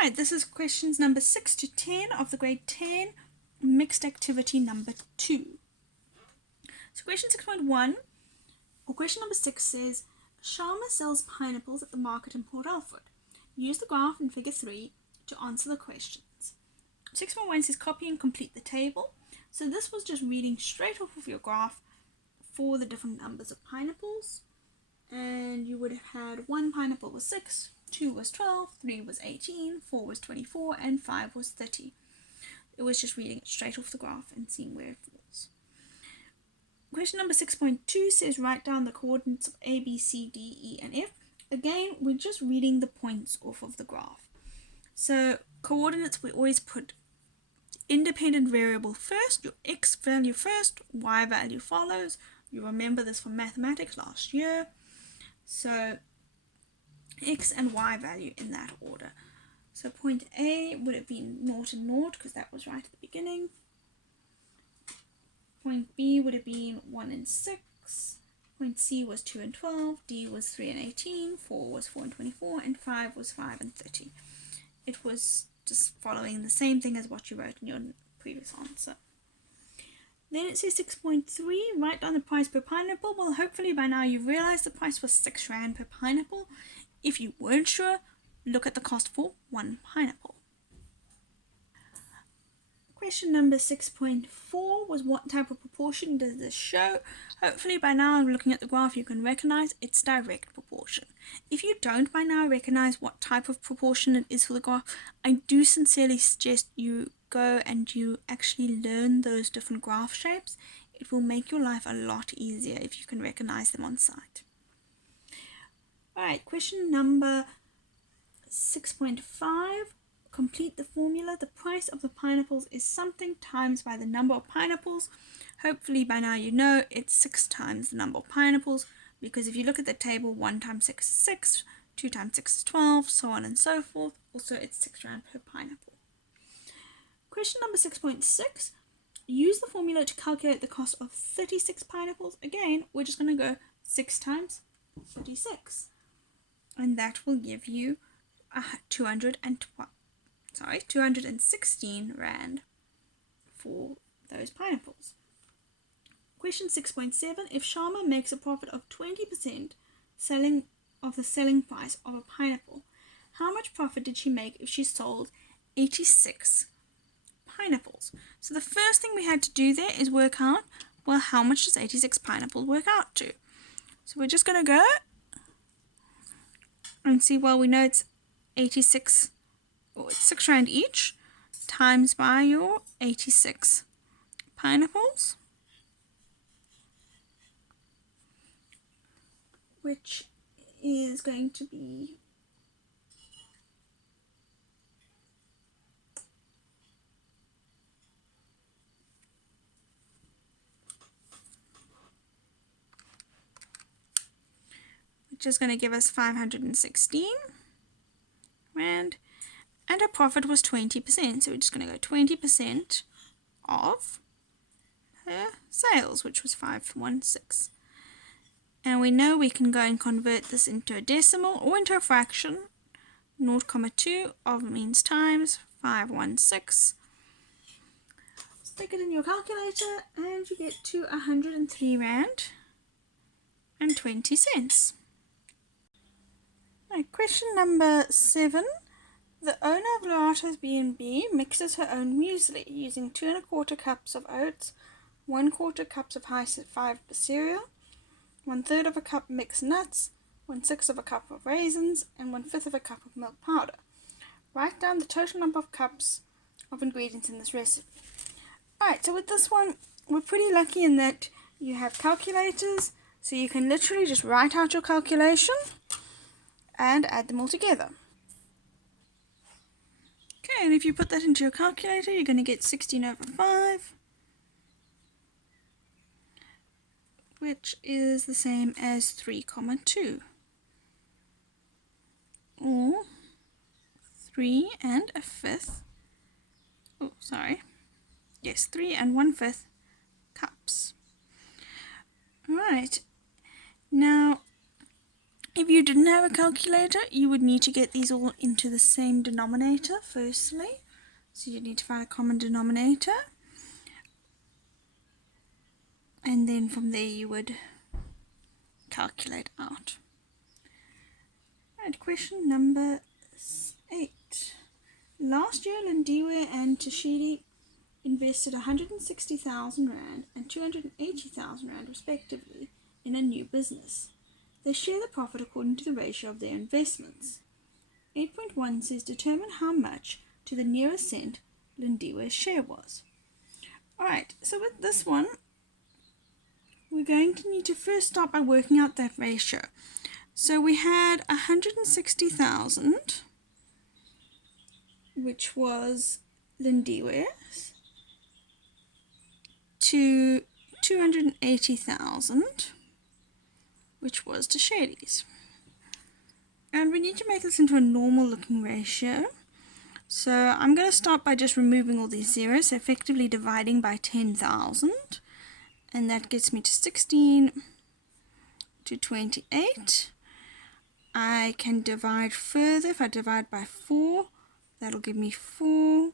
Alright, this is questions number 6 to 10 of the grade 10 mixed activity number 2. So question 6.1 or question number 6 says Sharma sells pineapples at the market in Port Alfred. Use the graph in figure 3 to answer the questions. 6.1 says copy and complete the table. So this was just reading straight off of your graph for the different numbers of pineapples. And you would have had 1 pineapple was 6, 2 was 12, 3 was 18, 4 was 24, and 5 was 30. It was just reading it straight off the graph and seeing where it falls. Question number 6.2 says write down the coordinates of A, B, C, D, E, and F. Again, we're just reading the points off of the graph. So coordinates, we always put independent variable first, your X value first, Y value follows. You remember this from mathematics last year. So X and Y value in that order. So point A would have been 0 and 0 because that was right at the beginning. Point B would have been 1 and 6. Point C was 2 and 12. D was 3 and 18. 4 was 4 and 24. And 5 was 5 and 30. It was just following the same thing as what you wrote in your previous answer. Then it says 6.3, write down the price per pineapple. Well, hopefully by now you've realized the price was 6 Rand per pineapple. If you weren't sure, look at the cost for 1 pineapple. Question number 6.4 was what type of proportion does this show? Hopefully by now, looking at the graph, you can recognize it's direct proportion. If you don't by now recognize what type of proportion it is for the graph, I do sincerely suggest you go and you actually learn those different graph shapes. It will make your life a lot easier if you can recognize them on sight. Alright, question number 6.5. Complete the formula. The price of the pineapples is something times by the number of pineapples. Hopefully by now you know it's 6 times the number of pineapples, because if you look at the table, 1 times 6 is 6, 2 times 6 is 12, so on and so forth. Also it's 6 Rand per pineapple. Question number 6.6. Use the formula to calculate the cost of 36 pineapples. Again, we're just going to go 6 times 36. And that will give you 216 Rand for those pineapples. Question 6.7. If Sharma makes a profit of 20% of the selling price of a pineapple, how much profit did she make if she sold 86 pineapples? So the first thing we had to do there is work out, well, how much does 86 pineapples work out to? So we're just going to go and see, well, we know it's 86, or it's 6 Rand each, times by your 86 pineapples, which is going to be just going to give us 516 Rand, and our profit was 20%, so we're just going to go 20% of her sales, which was 516. And we know we can go and convert this into a decimal or into a fraction. 0.2 of means times 516. Stick it in your calculator and you get to 103 Rand and 20 cents. Right, question number 7. The owner of Lorata's B&B mixes her own muesli using 2 1/4 cups of oats, 1/4 cups of high fiber cereal, 1/3 of a cup mixed nuts, 1/6 of a cup of raisins, and 1/5 of a cup of milk powder. Write down the total number of cups of ingredients in this recipe. Alright, so with this one, we're pretty lucky in that you have calculators, so you can literally just write out your calculation and add them all together. Okay, and if you put that into your calculator, you're going to get 16 over 5, which is the same as 3,2, or 3 1/5, oh sorry, yes, 3 1/5 cups. Alright, now If you didn't have a calculator, you would need to get these all into the same denominator firstly. So you need to find a common denominator. And then from there you would calculate out. Right, question number 8. Last year, Lindiwe and Tashidi invested 160,000 Rand and 280,000 Rand respectively in a new business. They share the profit according to the ratio of their investments. 8.1 says determine how much to the nearest cent Lindiwe's share was. Alright, so with this one, we're going to need to first start by working out that ratio. So we had 160,000, which was Lindiwe's, to 280,000, which was Tashedi's. And we need to make this into a normal looking ratio. So I'm going to start by just removing all these zeros, so effectively dividing by 10,000. And that gets me to 16 to 28. I can divide further. If I divide by 4, that'll give me 4.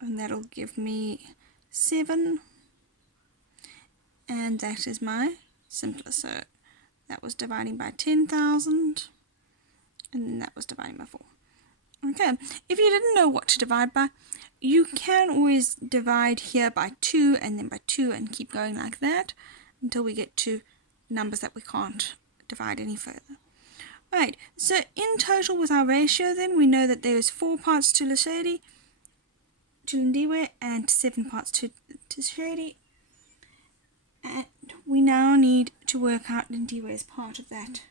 And that'll give me 7. And that is my simplest. So that was dividing by 10,000. And then that was dividing by 4. Okay, if you didn't know what to divide by, you can always divide here by 2 and then by 2 and keep going like that until we get to numbers that we can't divide any further. Alright, so in total with our ratio then, we know that there is 4 parts to Lindiwe and 7 parts to Tashedi. And we now need to work out Lindiwe's part of that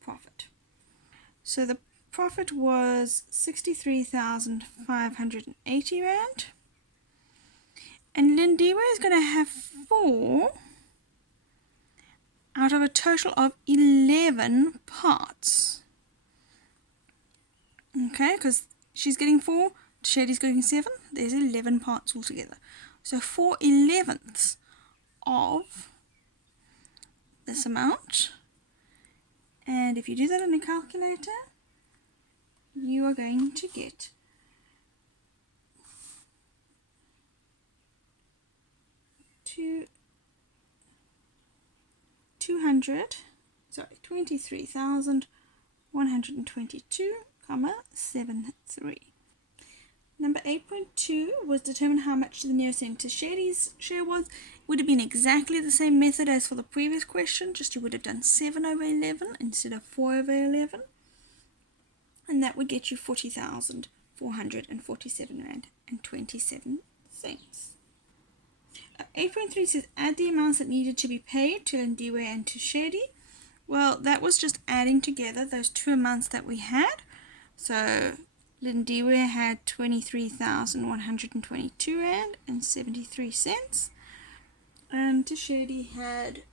profit. So the profit was 63,580 Rand. And Lindiwe is going to have 4 out of a total of 11 parts. Okay, because she's getting 4, Tashedi's getting 7, there's 11 parts altogether. So 4/11ths of this amount. And if you do that on a calculator, you are going to get 23,122,73. Number 8.2 was determine how much to the nearest cent Tashedi's share was. It would have been exactly the same method as for the previous question, just you would have done 7/11 instead of 4/11. And that would get you 40,447 Rand and 27 cents. 8.3 says add the amounts that needed to be paid to Lindiwe and Tashedi. Well, that was just adding together those two amounts that we had. So Lindiwe had 23,122 Rand and 73 cents. And Tashedi had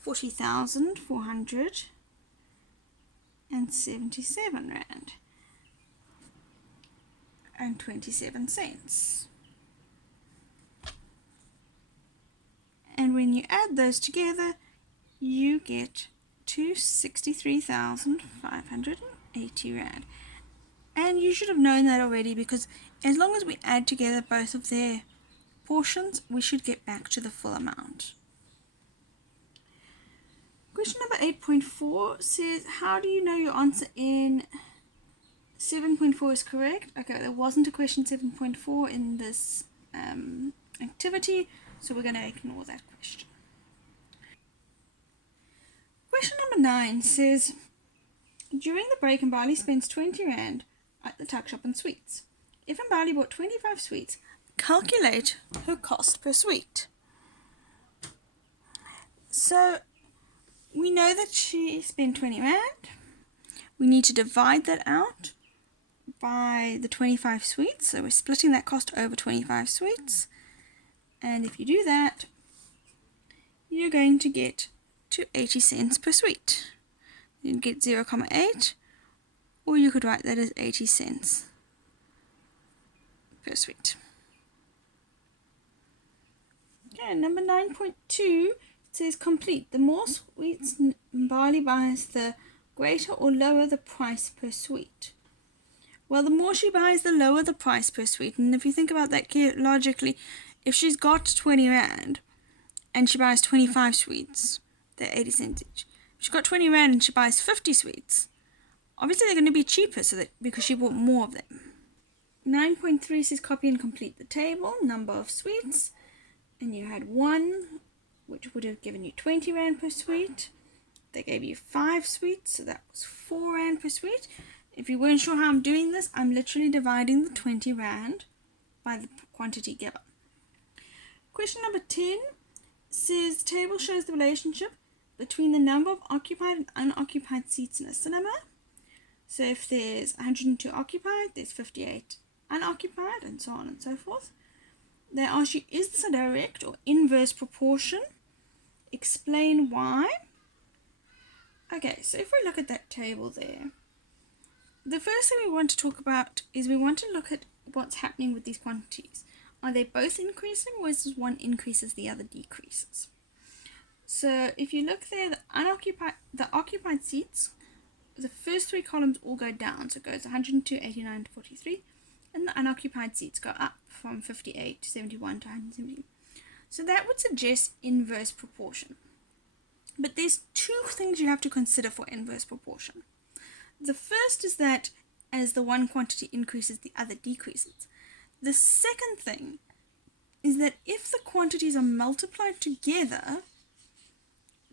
40,477 Rand and 27 cents. And when you add those together, you get to 63,580 Rand. And you should have known that already, because as long as we add together both of their portions, we should get back to the full amount. Question number 8.4 says, how do you know your answer in 7.4 is correct? Okay, there wasn't a question 7.4 in this activity, so we're going to ignore that question. Question number 9 says, during the break, Mbali spends 20 Rand at the tuck shop and sweets. If Mbali bought 25 sweets, calculate her cost per sweet. So we know that she spent 20 Rand. We need to divide that out by the 25 sweets. So we're splitting that cost over 25 sweets. And if you do that, you're going to get to 80 cents per sweet. You get 0,8, or you could write that as 80 cents per sweet. Okay, number 9.2 It says complete. The more sweets barley buys, the greater or lower the price per sweet. Well, the more she buys, the lower the price per sweet. And if you think about that logically, if she's got 20 rand and she buys 25 sweets, they're 80 cents each. If she's got 20 rand and she buys 50 sweets, obviously they're going to be cheaper because she bought more of them. 9.3 says copy and complete the table, number of sweets. And you had 1, which would have given you 20 rand per sweet. They gave you 5 sweets, so that was 4 rand per sweet. If you weren't sure how I'm doing this, I'm literally dividing the 20 rand by the quantity given. Question number 10 says the table shows the relationship between the number of occupied and unoccupied seats in a cinema. So if there's 102 occupied, there's 58 unoccupied, and so on and so forth. They ask you, is this a direct or inverse proportion? Explain why. Okay, so if we look at that table there, the first thing we want to talk about is we want to look at what's happening with these quantities. Are they both increasing, or is one increases, the other decreases? So if you look there, the occupied seats, the first 3 columns all go down. So it goes 102, 89 to 43. And the unoccupied seats go up from 58 to 71 to 170. So that would suggest inverse proportion. But there's 2 things you have to consider for inverse proportion. The first is that as the one quantity increases, the other decreases. The second thing is that if the quantities are multiplied together,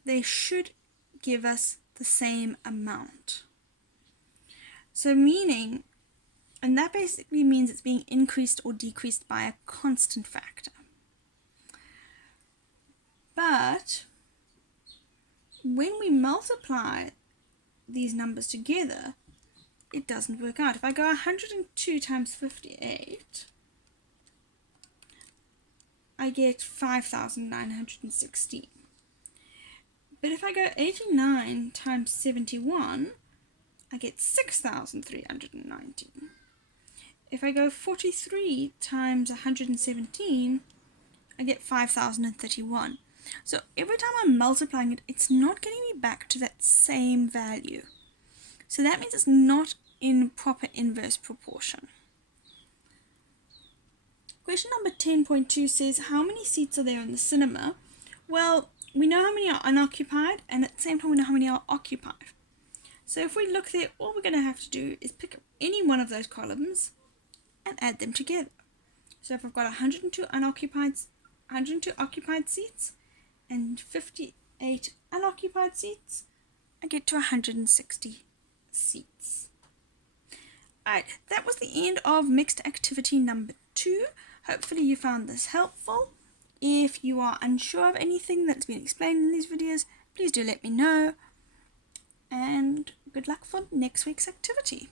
they should give us the same amount. So meaning, and that basically means it's being increased or decreased by a constant factor. But when we multiply these numbers together, it doesn't work out. If I go 102 times 58, I get 5,916. But if I go 89 times 71, I get 6,319. If I go 43 times 117, I get 5,031. So every time I'm multiplying it, it's not getting me back to that same value. So that means it's not in proper inverse proportion. Question number 10.2 says, how many seats are there in the cinema? Well, we know how many are unoccupied, and at the same time we know how many are occupied. So if we look there, all we're going to have to do is pick up any one of those columns and add them together. So if I've got 102 occupied seats and 58 unoccupied seats, I get to 160 seats. Alright, that was the end of mixed activity number 2. Hopefully you found this helpful. If you are unsure of anything that's been explained in these videos, please do let me know. And good luck for next week's activity.